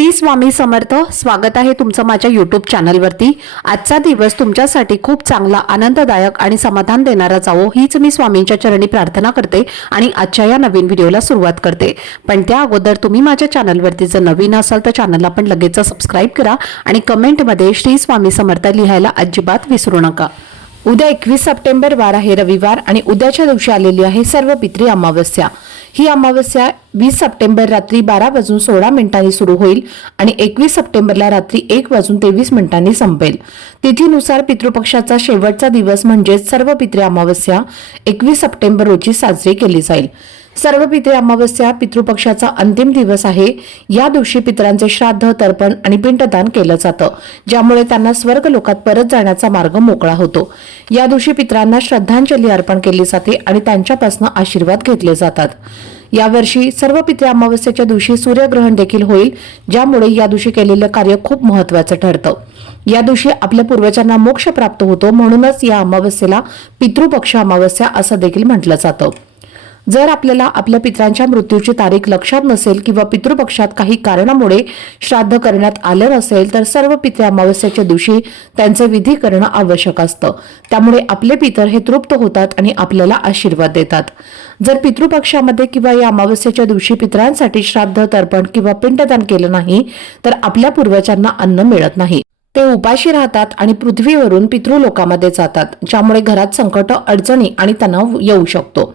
श्री स्वामी समर्थ स्वागत आहे तुमचं माझ्या यूट्यूब चॅनलवरती आजचा दिवस तुमच्यासाठी खूप चांगला आनंददायक आणि समाधान देणारा जावो हीच मी स्वामींच्या चरणी प्रार्थना करते आणि आजच्या या नवीन व्हिडिओला सुरुवात करते. पण त्या अगोदर तुम्ही माझ्या चॅनलवरती जर नवीन असाल तर चॅनलला पण लगेच सबस्क्राईब करा आणि कमेंटमध्ये श्री स्वामी समर्थ लिहायला अजिबात विसरू नका. उद्या एकवीस सप्टेंबर वार आहे रविवार आणि उद्याच्या दिवशी आलेली आहे सर्व पित्री अमावस्या. ही अमावस्या वीस सप्टेंबर रात्री बारा वाजून सोळा मिनिटांनी सुरू होईल आणि एकवीस सप्टेंबरला रात्री एक वाजून तेवीस मिनिटांनी संपेल. तिथीनुसार पितृपक्षाचा शेवटचा दिवस म्हणजेच सर्व पितृ अमावस्या एकवीस सप्टेंबर रोजी साजरी केली जाईल. सर्व पितृ अमावस्या पितृपक्षाचा अंतिम दिवस आहे. या दिवशी पितरांचे श्राद्ध तर्पण आणि पिंडदान केलं जातं ज्यामुळे त्यांना स्वर्ग लोकात परत जाण्याचा मार्ग मोकळा होतो. या दिवशी पितरांना श्रद्धांजली अर्पण केली जाते आणि त्यांच्यापासून आशीर्वाद घेतले जातात. यावर्षी सर्व पितृ अमावस्येच्या दिवशी सूर्यग्रहण देखील होईल ज्यामुळे या दिवशी केलेलं कार्य खूप महत्वाचं ठरतं. या दिवशी आपल्या पूर्वजांना मोक्ष प्राप्त होतो म्हणूनच या अमावस्येला पितृपक्ष अमावस्या असं देखील म्हटलं जातं. जर आपल्याला आपल्या पित्रांच्या मृत्यूची तारीख लक्षात नसेल किंवा पितृपक्षात काही कारणामुळे श्राद्ध करण्यात आलं नसेल तर सर्व पितृ अमावस्याच्या दिवशी त्यांचे विधी करणं आवश्यक असतं. त्यामुळे आपले पितर हे तृप्त होतात आणि आपल्याला आशीर्वाद देतात. जर पितृपक्षामध्ये किंवा या अमावस्येच्या दिवशी पितरांसाठी श्राद्ध तर्पण किंवा पिंडदान केलं नाही तर आपल्या पूर्वजांना अन्न मिळत नाही. ते उपाशी राहतात आणि पृथ्वीवरून पितृलोकामध्ये जातात ज्यामुळे घरात संकट अडचणी आणि तणाव येऊ शकतो.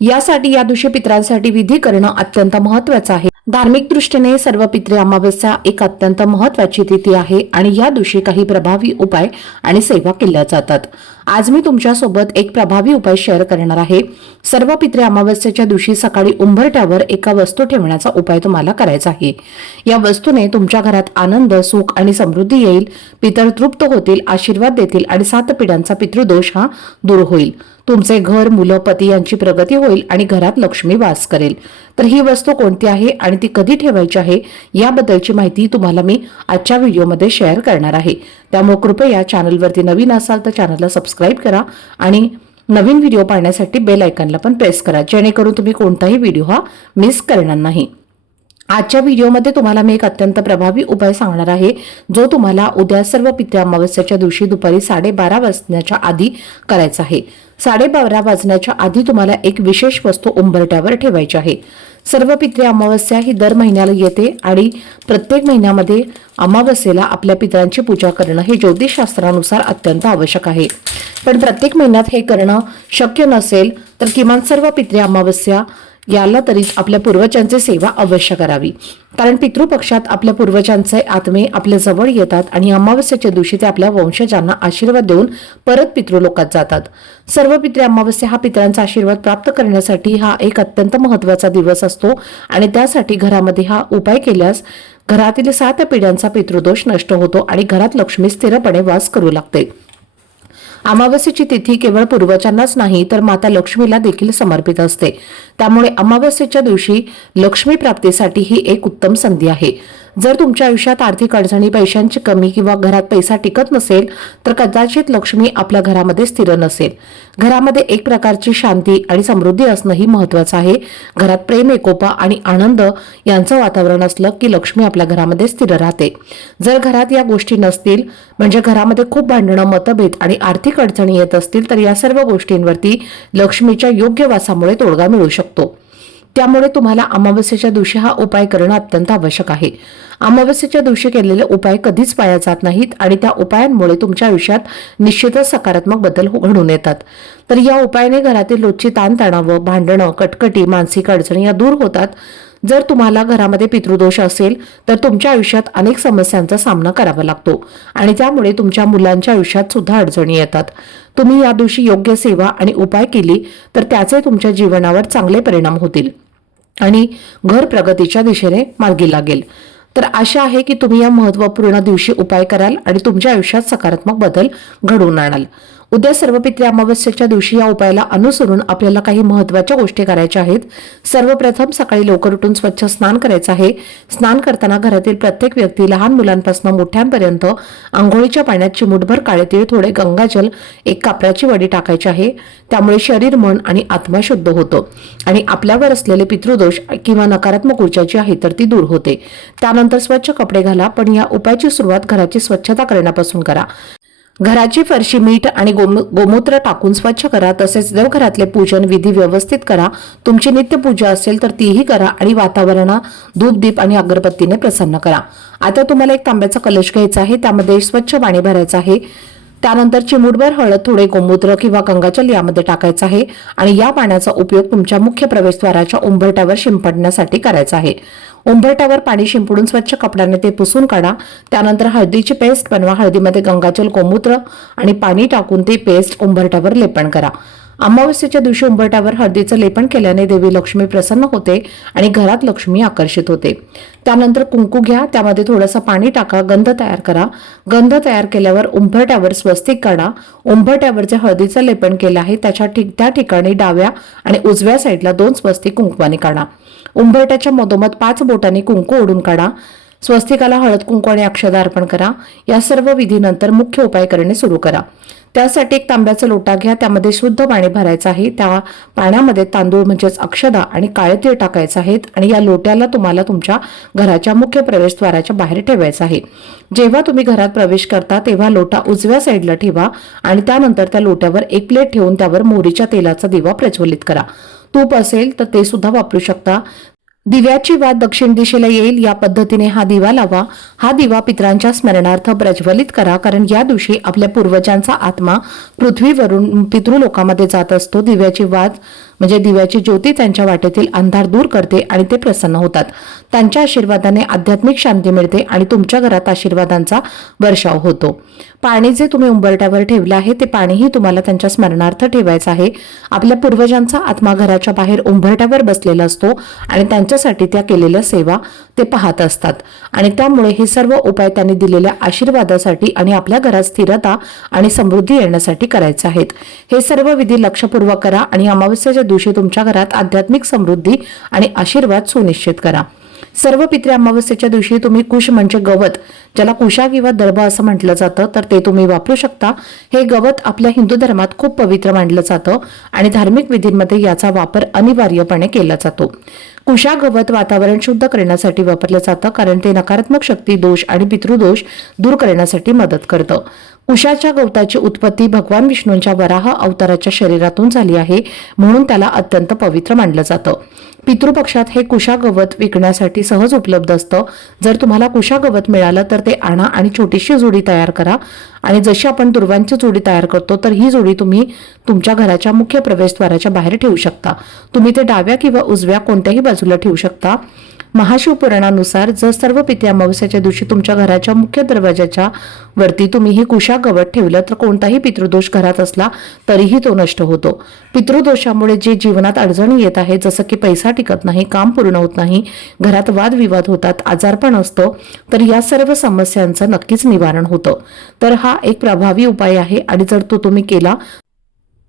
यासाठी या दिवशी पितरांसाठी विधी करणं अत्यंत महत्वाचं आहे. धार्मिक दृष्टीने सर्व पित्रे अमावस्या एक अत्यंत महत्वाची तिथी आहे आणि या दिवशी काही प्रभावी उपाय आणि सेवा केल्या जातात. आज मी तुमच्यासोबत एक प्रभावी उपाय शेअर करणार आहे. सर्व पित्रे अमावस्येच्या दिवशी सकाळी उंबरट्यावर एका वस्तू ठेवण्याचा उपाय तुम्हाला करायचा आहे. या वस्तूने तुमच्या घरात आनंद सुख आणि समृद्धी येईल. पितर तृप्त होतील आशीर्वाद देतील आणि सात पिढ्यांचा पितृदोष हा दूर होईल. तुमचे घर मुलं पती यांची प्रगती होईल आणि घरात लक्ष्मी वास करेल. तर ही वस्तू कोणती आहे आणि ती कधी ठेवायची आहे? याबद्दलची माहिती तुम्हाला मी आजच्या व्हिडिओमध्ये शेअर करणार आहे. त्यामुळे कृपया चॅनलवरती नवीन असाल तर चॅनलला सबस्क्राईब करा आणि नवीन व्हिडिओ पाहण्यासाठी बेल आयकनला पण प्रेस करा जेणेकरून तुम्ही कोणताही व्हिडिओ हा मिस करणार नाही. आजच्या व्हिडिओमध्ये तुम्हाला मी एक अत्यंत प्रभावी उपाय सांगणार आहे जो तुम्हाला उद्या सर्व पित्र्या अमावस्याच्या दिवशी दुपारी साडेबारा वाजण्याच्या आधी करायचा आहे. साडेबारा वाजण्याच्या आधी तुम्हाला एक विशेष वस्तू उंबरट्यावर ठेवायची आहे. सर्व पित्रे अमावस्या ही दर महिन्याला येते आणि प्रत्येक महिन्यामध्ये अमावस्येला आपल्या पित्रांची पूजा करणं हे ज्योतिषशास्त्रानुसार अत्यंत आवश्यक आहे. पण प्रत्येक महिन्यात हे करणं शक्य नसेल तर किमान सर्व पित्रे अमावस्या याला तरीच आपल्या पूर्वजांची सेवा अवश्य करावी. कारण पितृपक्षात आपल्या पूर्वजांचे आत्मे आपल्या जवळ येतात आणि अमावस्येच्या दिवशी ते आपल्या वंशजांना आशीर्वाद देऊन परत पितृलोकात जातात. सर्व पित्रे अमावस्या हा पितरांचा आशीर्वाद प्राप्त करण्यासाठी हा एक अत्यंत महत्त्वाचा दिवस असतो आणि त्यासाठी घरामध्ये हा उपाय केल्यास घरातील सात पिढ्यांचा पितृदोष नष्ट होतो आणि घरात लक्ष्मी स्थिरपणे वास करू लागते. अमावस्येची तिथी केवळ पूर्वजांनाच नाही तर माता लक्ष्मीला देखील समर्पित असते. त्यामुळे अमावस्येच्या दिवशी लक्ष्मी प्राप्तीसाठी ही एक उत्तम संधी आहे. जर तुमच्या आयुष्यात आर्थिक अडचणी पैशांची कमी किंवा घरात पैसा टिकत नसेल तर कदाचित लक्ष्मी आपल्या घरामध्ये स्थिर नसेल. घरामध्ये एक प्रकारची शांती आणि समृद्धी असणंही महत्वाचं आहे. घरात प्रेम एकोपा आणि आनंद यांचं वातावरण असलं की लक्ष्मी आपल्या घरामध्ये स्थिर राहते. जर घरात या गोष्टी नसतील म्हणजे घरामध्ये खूप भांडणं मतभेद आणि आर्थिक अडचणी येत असतील तर या सर्व गोष्टींवरती लक्ष्मीच्या योग्य वासामुळे तोडगा मिळू शकतो. त्यामुळे तुम्हाला अमावस्येच्या दिवशी हा उपाय करणं अत्यंत आवश्यक आहे. अमावस्येच्या दिवशी केलेले उपाय कधीच पाया जात नाहीत आणि त्या उपायांमुळे तुमच्या आयुष्यात निश्चितच सकारात्मक बदल हो- घडून येतात. तर या उपायाने घरातील रोजची ताणतणाव भांडणं कटकटी मानसिक अडचणी या दूर होतात. जर तुम्हाला घरामध्ये पितृदोष असेल तर तुमच्या आयुष्यात अनेक समस्यांचा सामना करावा लागतो आणि त्यामुळे तुमच्या मुलांच्या आयुष्यात सुद्धा अडचणी येतात. तुम्ही या दिवशी योग्य सेवा आणि उपाय केली तर त्याचे तुमच्या जीवनावर चांगले परिणाम होतील. आणि घर प्रगतीच्या दिशेने मार्गी लागेल. तर आशा आहे की तुम्ही या महत्त्वपूर्ण दिवशी उपाय कराल आणि तुमच्या आयुष्यात सकारात्मक बदल घडवून आणाल. उद्या सर्वपित्री अमावस्येच्या दिवशी या उपायाला अनुसरून आपल्याला काही महत्त्वाच्या गोष्टी करायच्या आहेत. सर्वप्रथम सकाळी लवकर उठून स्वच्छ स्नान करायचं आहे. स्नान करताना घरातील प्रत्येक व्यक्ती लहान मुलांपासून मोठ्यांपर्यंत आंघोळीच्या पाण्यात चिमूटभर काळे तीळ थोडे गंगाजल एक कापराची वडी टाकायची आहे. त्यामुळे शरीर मन आणि आत्मा शुद्ध होतो आणि आपल्यावर असलेले पितृदोष किंवा नकारात्मक ऊर्जा जी आहे तर ती दूर होते. त्यानंतर स्वच्छ कपडे घाला पण या उपायाची सुरुवात घराची स्वच्छता करण्यापासून करा. घराची फरशी मीठ आणि गोम- गोमूत्र टाकून स्वच्छ करा तसेच देवघरातले पूजन विधी व्यवस्थित करा. तुमची नित्यपूजा असेल तर तीही करा आणि वातावरणा धूप दीप आणि अगरबत्तीने प्रसन्न करा. आता तुम्हाला एक तांब्याचा कलश घ्यायचा आहे. त्यामध्ये स्वच्छ पाणी भरायचं आहे. त्यानंतर चिमूटभर हळद थोडे गोमूत्र किंवा गंगाजल यामध्ये टाकायचं आहे आणि या पाण्याचा उपयोग तुमच्या मुख्य प्रवेशद्वाराच्या उंबरट्यावर शिंपडण्यासाठी करायचा आहे. उंबरट्यावर पाणी शिंपडून स्वच्छ कपड्याने ते पुसून काढा. त्यानंतर हळदीची पेस्ट बनवा. हळदीमध्ये गंगाजल गोमूत्र आणि पाणी टाकून ते पेस्ट उंबरट्यावर लेपन करा. अमावस्येच्या दिवशी उंबरट्यावर हळदीचं लेपन केल्याने देवी लक्ष्मी प्रसन्न होते आणि घरात लक्ष्मी आकर्षित होते. त्यानंतर कुंकू घ्या त्यामध्ये थोडंसं पाणी टाका गंध तयार करा. गंध तयार केल्यावर उंबरट्यावर स्वस्तिक काढा. उंबरट्यावर जे हळदीचं लेपन केलं आहे त्याच्या ठिक त्या ठिकाणी डाव्या आणि उजव्या साईडला दोन स्वस्तिक कुंकवाने काढा. उंबरट्याच्या मधोमध पाच बोटांनी कुंकू ओढून काढा. स्वस्तिकाला हळद कुंकू आणि अक्षदा अर्पण करा. या सर्व विधीनंतर मुख्य उपाय करणे सुरू करा. त्यासाठी एक तांब्याचा लोटा घ्या. त्यामध्ये शुद्ध पाणी भरायचं आहे. त्या पाण्यामध्ये तांदूळ म्हणजेच अक्षदा आणि काळे तीळ टाकायचे आहेत आणि या लोट्याला तुम्हाला तुमच्या घराच्या मुख्य प्रवेशद्वाराच्या बाहेर ठेवायचं आहे. जेव्हा तुम्ही घरात प्रवेश करता तेव्हा लोटा उजव्या साईडला ठेवा आणि त्यानंतर त्या लोट्यावर एक प्लेट ठेवून त्यावर मोहरीच्या तेलाचा दिवा प्रज्वलित करा. तूप असेल तर ते सुद्धा वापरू शकता. दिव्याची वात दक्षिण दिशेला येईल या पद्धतीने हा दिवा लावा. हा दिवा पितरांच्या स्मरणार्थ प्रज्वलित करा कारण या दिवशी आपल्या पूर्वजांचा आत्मा पृथ्वीवरून पितृलोकामध्ये जात असतो. दिव्याची वात म्हणजे दिव्याची ज्योती त्यांच्या वाटेतील अंधार दूर करते आणि ते प्रसन्न होतात. त्यांच्या आशीर्वादाने आध्यात्मिक शांती मिळते आणि तुमच्या घरात आशीर्वादांचा वर्षाव होतो. पाणी जे तुम्ही उंबरट्यावर ठेवलं आहे ते पाणीही तुम्हाला त्यांच्या स्मरणार्थ ठेवायचं आहे. आपल्या पूर्वजांचा आत्मा घराच्या बाहेर उंबरट्यावर बसलेला असतो आणि त्यांच्यासाठी त्या केलेल्या सेवा ते पाहत असतात. आणि त्यामुळे हे सर्व उपाय त्यांनी दिलेल्या आशीर्वादासाठी आणि आपल्या घरात स्थिरता आणि समृद्धी येण्यासाठी करायचे आहेत. हे सर्व विधी लक्षपूर्वक करा आणि अमावस्याच्या दिवशी तुमच्या घरात आध्यात्मिक समृद्धी आणि आशीर्वाद सुनिश्चित करा. सर्व पित्रे अमावस्येच्या दिवशी तुम्ही कुश म्हणजे गवत ज्याला कुशा किंवा दर्भ असं म्हटलं जातं तर ते तुम्ही वापरू शकता. हे गवत आपल्या हिंदू धर्मात खूप पवित्र मानलं जातं आणि धार्मिक विधींमध्ये याचा वापर अनिवार्यपणे केला जातो. कुशा गवत वातावरण शुद्ध करण्यासाठी वापरलं जातं कारण ते नकारात्मक शक्ती दोष आणि पितृदोष दूर करण्यासाठी मदत करतं. कुशाच्या गवताची उत्पत्ती भगवान विष्णूंच्या वराह अवताराच्या शरीरातून झाली आहे म्हणून त्याला अत्यंत पवित्र मानलं जातं. पितृपक्षात हे कुशा गवत विकण्यासाठी सहज उपलब्ध असतं. जर तुम्हाला कुशा गवत मिळालं तर ते आणा आणि छोटीशी जोडी तयार करा. आणि जशी आपण दुर्वांची जोडी तयार करतो तर ही जोडी तुम्ही तुमच्या घराच्या मुख्य प्रवेशद्वाराच्या बाहेर ठेवू शकता. तुम्ही ते डाव्या किंवा उजव्या कोणत्याही बाजूला ठेवू शकता. महाशिवपुराणानुसार जर सर्व पित्या अमावस्याच्या दिवशी तुमच्या घराच्या मुख्य दरवाजाच्या वरती तुम्ही ही कुशा गवत ठेवलं तर कोणताही पितृदोष घरात असला तरीही तो नष्ट होतो. पितृदोषामुळे जे जीवनात अडचणी येत आहे जसं की पैसा टिकत नाही काम पूर्ण होत नाही घरात वादविवाद होतात आजारपण असतं तर या सर्व समस्यांचं नक्कीच निवारण होतं. तर हा एक प्रभावी उपाय आहे आणि जर तो तुम्ही केला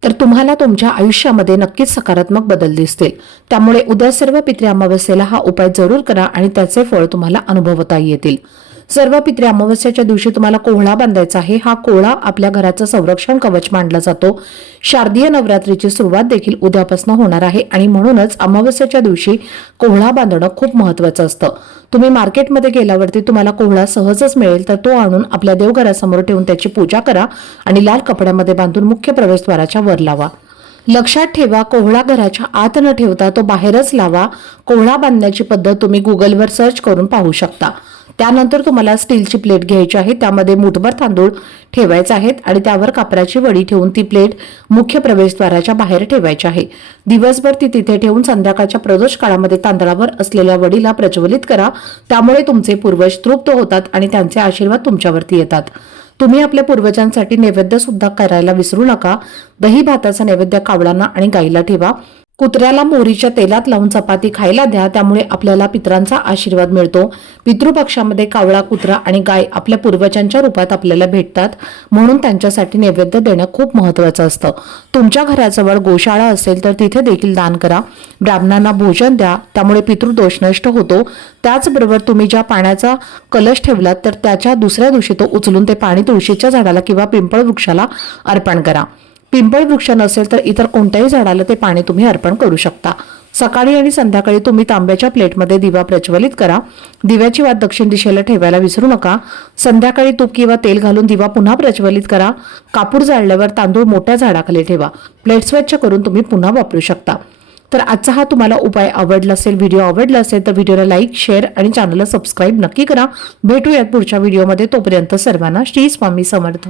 तर तुम्हाला तुमच्या आयुष्यामध्ये नक्कीच सकारात्मक बदल दिसतील. त्यामुळे उद्या सर्व पित्रे अमावस्येला हा उपाय जरूर करा आणि त्याचे फळ तुम्हाला अनुभवता येतील. सर्व पित्रे अमावस्याच्या दिवशी तुम्हाला कोहळा बांधायचा आहे. हा कोहळा आपल्या घराचं संरक्षण कवच मानला जातो. शारदीय नवरात्रीची सुरुवात देखील उद्यापासून होणार आहे आणि म्हणूनच अमावस्याच्या दिवशी कोहळा बांधणं खूप महत्वाचं असतं. तुम्ही मार्केटमध्ये गेल्यावरती तुम्हाला कोहळा सहजच मिळेल तर तो आणून आपल्या देवघरासमोर ठेवून त्याची पूजा करा आणि लाल कपड्यामध्ये बांधून मुख्य प्रवेशद्वाराच्या वर लावा. लक्षात ठेवा कोहळा घराच्या आत न ठेवता तो बाहेरच लावा. कोहळा बांधण्याची पद्धत तुम्ही गुगलवर सर्च करून पाहू शकता. त्यानंतर तुम्हाला स्टीलची प्लेट घ्यायची आहे. त्यामध्ये मुठभर तांदूळ ठेवायचे आहेत आणि त्यावर कापराची वडी ठेवून ती प्लेट मुख्य प्रवेशद्वाराच्या बाहेर ठेवायची आहे. दिवसभर ती तिथे ठेवून संध्याकाळच्या प्रदोष काळामध्ये तांदळावर असलेल्या वडीला प्रज्वलित करा. त्यामुळे तुमचे पूर्वज तृप्त होतात आणि त्यांचे आशीर्वाद तुमच्यावरती येतात. तुम्ही आपल्या पूर्वजांसाठी नैवेद्य सुद्धा करायला विसरू नका. दही भाताचा नैवेद्य कावळांना आणि गाईला ठेवा. कुत्र्याला मोहरीच्या तेलात लावून चपाती खायला द्या त्यामुळे आपल्याला पित्रांचा आशीर्वाद मिळतो. पितृपक्षामध्ये कावळा कुत्रा आणि गाय आपल्या पूर्वजांच्या रूपात आपल्याला भेटतात म्हणून त्यांच्यासाठी नैवेद्य देणं खूप महत्त्वाचं असतं. तुमच्या घराजवळ गोशाळा असेल तर तिथे देखील दान करा. ब्राह्मणांना भोजन द्या त्यामुळे पितृदोष नष्ट होतो. त्याचबरोबर तुम्ही ज्या पाण्याचा कलश ठेवलात तर त्याच्या दुसऱ्या दिवशी तो उचलून ते पाणी तुळशीच्या झाडाला किंवा पिंपळ वृक्षाला अर्पण करा. पिंपळ वृक्ष नसेल तर इतर कोणत्याही झाडाला ते पाणी तुम्ही अर्पण करू शकता. सकाळी आणि संध्याकाळी तुम्ही तांब्याच्या प्लेटमध्ये दिवा प्रज्वलित करा. दिव्याची वात दक्षिण दिशेला ठेवायला विसरू नका. संध्याकाळी तूप किंवा तेल घालून दिवा पुन्हा प्रज्वलित करा. कापूर जाळल्यावर तांदूळ मोठ्या झाडाखाली ठेवा. प्लेट स्वच्छ करून तुम्ही पुन्हा वापरू शकता. तर आजचा हा तुम्हाला उपाय आवडला असेल व्हिडिओ आवडला असेल तर व्हिडिओला लाईक शेअर आणि चॅनलला सबस्क्राईब नक्की करा. भेटूयात पुढच्या व्हिडिओमध्ये. तोपर्यंत सर्वांना श्री स्वामी समर्थ.